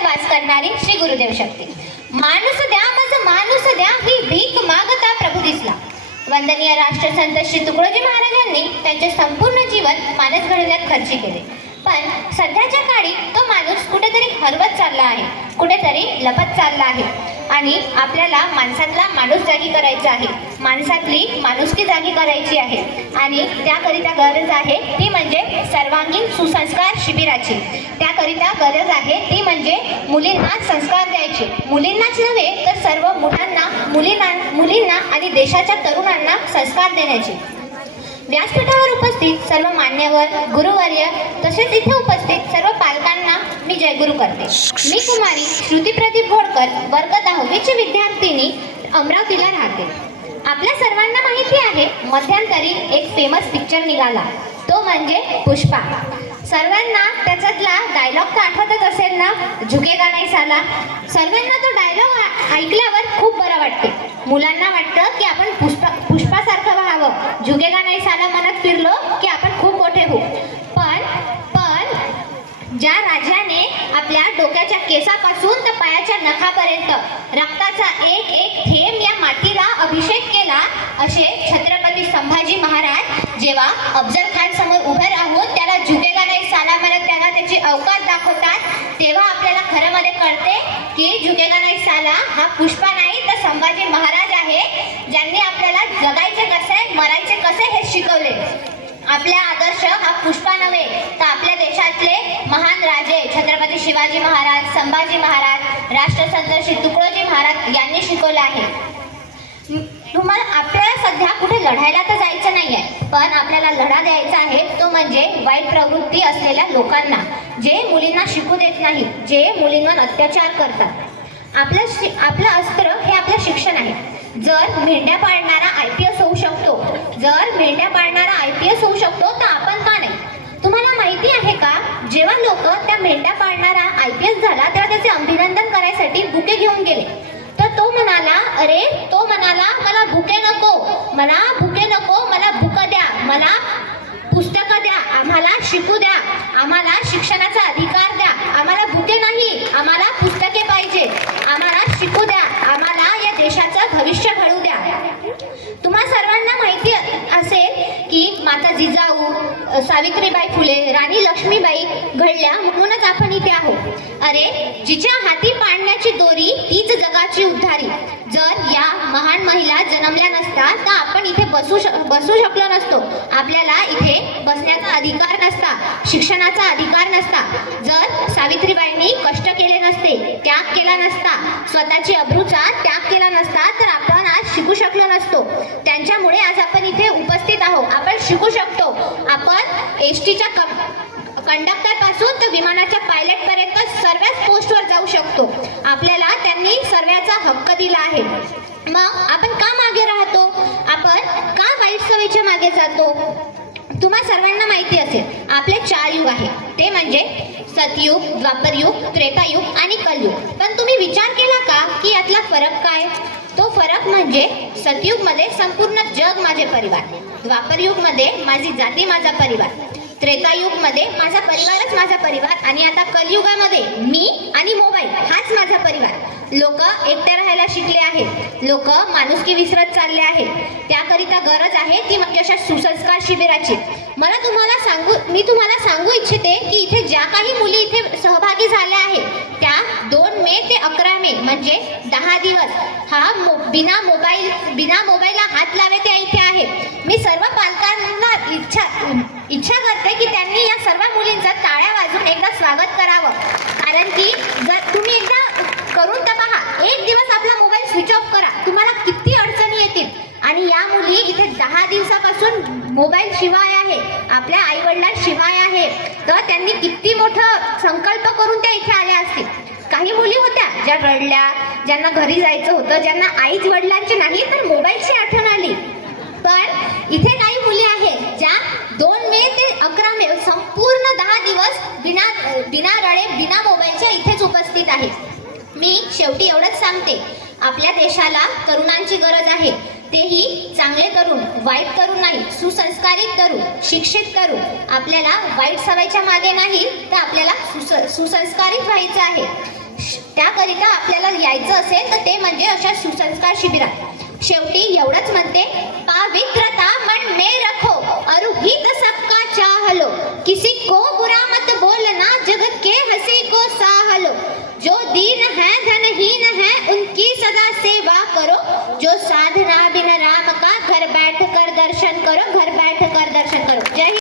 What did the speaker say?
जगात वास करणारी श्री गुरुदेव शक्ती. माणूस द्या माझं माणूस द्या ही भीक मागता प्रभू दिसला. वंदनीय राष्ट्रसंत श्री तुकडोजी महाराजांनी त्यांचे संपूर्ण जीवन माणूस घडवण्यात खर्ची केले. पण सध्याच्या काळी तो माणूस कुठेतरी हरवत चालला आहे, कुठेतरी लपत चालला आहे. आणि आपल्याला माणसातला माणूस जागी करायचा आहे, माणसातली माणुसकी जागी करायची आहे. आणि त्याकरिता गरज आहे ती म्हणजे सर्वांगीण सुसंस्कार शिबिराची. त्याकरिता गरज आहे ती म्हणजे मुलींना संस्कार द्यायचे. मुलींनाच नव्हे तर सर्व मुलांना, मुलींना आणि देशाच्या तरुणांना संस्कार देण्याचे. व्यासपीठावर उपस्थित सर्व मान्यवर, गुरुवर्य तसेच इथे उपस्थित सर्व पालकांना मी जयगुरु करते. मी कुमारी श्रुती प्रदीप घोडकर, वर्ग 10वीची विद्यार्थिनी, अमरावतीला राहते. आपल्या सर्वांना माहिती आहे मध्यंतरी एक फेमस पिक्चर निघाला, तो म्हणजे पुष्पा. सर्वांना त्याच्यातला डायलॉग तर आठवतच असेल ना, झुकेगा नाही साला. सर्वांना तो डायलॉग ऐकल्यावर खूप बरं वाटते. मुलांना वाटतं की आपण पुष्पासारखं व्हावं, झुकेगा नाही साला मनात फिरलो की आपण खूप मोठे होऊ. पण ज्या राजाने आपल्या डोक्याच्या केसापासून तर पायाच्या नखापर्यंत रक्ताचा एक एक थेंब या मातीला अभिषेक केला, असे छत्रपती संभाजी महाराज जेव्हा अफजल खान समोर उभे राहून त्याला झुकेगा नाही साला म्हणत त्याला त्याची अवकाश दाखवतात, तेव्हा आपल्याला खरं मध्ये कळते की झुकेगा नाही साला हा पुष्पा नाही तर संभाजी महाराज आहे, ज्यांनी आपल्याला जगायचे कसे, मरायचे कसे हे शिकवले. आपला आदर्श हा पुष्पा नव्हे तर आपल्या देशातले महान राजे छत्रपती शिवाजी महाराज, संभाजी महाराज, राष्ट्रसंत श्री तुकडोजी महाराज यांनी शिकवलं आहे. तुम्हाला आपल्याला सध्या कुठे लढायला तर जायचं नाही आहे, पण आपल्याला लढा द्यायचा आहे तो म्हणजे वाईट प्रवृत्ती असलेल्या लोकांना, जे मुलींना शिकू देत नाही, जे मुलींवर अत्याचार करतात. आपलं अस्त्र हे आपलं शिक्षण आहे. जर मेंढ्या पाळणारा IPS होऊ शकतो, जर मेंढ्या पाळणारा IPS होऊ शकतो तर आपण का नाही? तुम्हाला माहिती आहे का, जेव्हा लोक त्या मेंढ्या पाळणारा IPS झाला तेव्हा त्याचे अभिनंदन करायसाठी बुके घेऊन गेले, तर तो म्हणाला मला बुके नको, मला बुके नको, मला बुक द्या, मला पुस्तकं द्या, आम्हाला शिकू द्या, आम्हाला शिक्षणाचा अधिकार द्या, आम्हाला बुके नाही, आम्हाला पुस्तके पाहिजे, आम्हाला शिकू द्या, आम्हाला या देशाचं भविष्य घडवू द्या. तुम्हा सर्वांना माहिती असेल की माता जिजाऊ, सावित्रीबाई फुले, राणी लक्ष्मीबाई घडल्या म्हणूनच आपण इथे आहोत. अरे जिच्या हाती पाळण्याची दोरी तीच जगाची उद्धारी. जर या महान महिला जन्मल्या नसता तर आपण इथे बसू शकलो नसतो, आपल्याला इथे बसण्याचा अधिकार नसता, शिक्षणाचा अधिकार नसता. जर सावित्रीबाईंनी कष्ट केले नसते, त्याग केला नसता, स्वतःची अब्रूचा त्याग केला नसता तर आपण आज शिकू शकलो नसतो. त्यांच्यामुळे आज आपण इथे उपस्थित आहोत. आपण शिकू शकतो. आपण एसटीच्या कंडक्टर पासून तर विमानाच्या पायलट पर्यंत सर्वच पोस्टवर जाऊ शकतो. आपल्याला त्यांनी सर्वांचा हक्क दिला आहे. मग आपण का मागे राहतो? आपण का वाईट सवयीच्या मागे जातो? तुम्हा सर्वांना माहिती असेल आपले 4 युग आहे, ते म्हणजे सतयुग, द्वापरयुग, त्रेतायुग आणि कलयुग. पण तुम्ही विचार केला का की यातला फरक काय? तो फरक म्हणजे सतयुगमध्ये संपूर्ण जग माझे परिवार, द्वापरयुगमध्ये माझी जाती माझा परिवार, त्रेतायुगमध्ये माझा परिवारच माझा परिवार आणि आता कलियुगामध्ये मी आणि मोबाईल हाच माझा परिवार. लोक एकटे राहायला शिकले आहेत, लोक माणुसकी विसरत चालले आहेत. त्याकरिता गरज आहे ती म्हणजे अशा सुसंस्कार शिबिराची. मी तुम्हाला सांगू इच्छिते की इथे ज्या काही मुली इथे सहभागी झाल्या आहेत त्या 2 मे ते 11 मे म्हणजे 10 दिवस हा बिना मोबाईलला हात लावे त्या इथे आहेत. मी सर्व पालकांना इच्छा करते की त्यांनी या सर्व मुलींचं टाळ्या वाजवून एकदा स्वागत करावं. कारण की जर तुम्ही एकदा करून तर पहा, एक दिवस आपला मोबाईल स्विच ऑफ करा, तुम्हाला किती अडचणी येतील. आणि या मुली इथे 10 दिवसापासून मोबाईल शिवाय आहे, आपल्या आईवडिलांशिवाय आहे, तर त्यांनी किती मोठं संकल्प करून त्या इथे आल्या असतील. काही मुली होत्या ज्या रडल्या, ज्यांना घरी जायचं होतं, ज्यांना आईच वडिलांची नाही तर मोबाईलची आठवण आली. पण इथे काही मुली आहेत ज्या 2 मे ते 11 मे संपूर्ण 10 दिवस बिना रडे बिना मोबाईलच्या इथेच उपस्थित आहेत. मी शेवटी एवढंच सांगते, आपल्या देशाला तरुणांची गरज आहे, तेही चांगले तरुण, वाईट तरुण नाही, सुसंस्कारित तरुण, शिक्षित तरुण. आपल्याला वाईट सवयीच्या मागे नाही तर आपल्याला सुसंस्कारित व्हायचं आहे. त्याकरिता आपल्याला यायचं असेल तर ते म्हणजे अशा सुसंस्कार शिबिरात। शेवटी एवढंच म्हणते, पवित्रता मन में रखो और हित सबका चाह लो, किसी को बुरा मत बोलना, जगत के हंसी को साह लो, जो दीन है धनहीन है उनकी सदा सेवा करो, जो साधना बिन राम का घर बैठ कर दर्शन करो, घर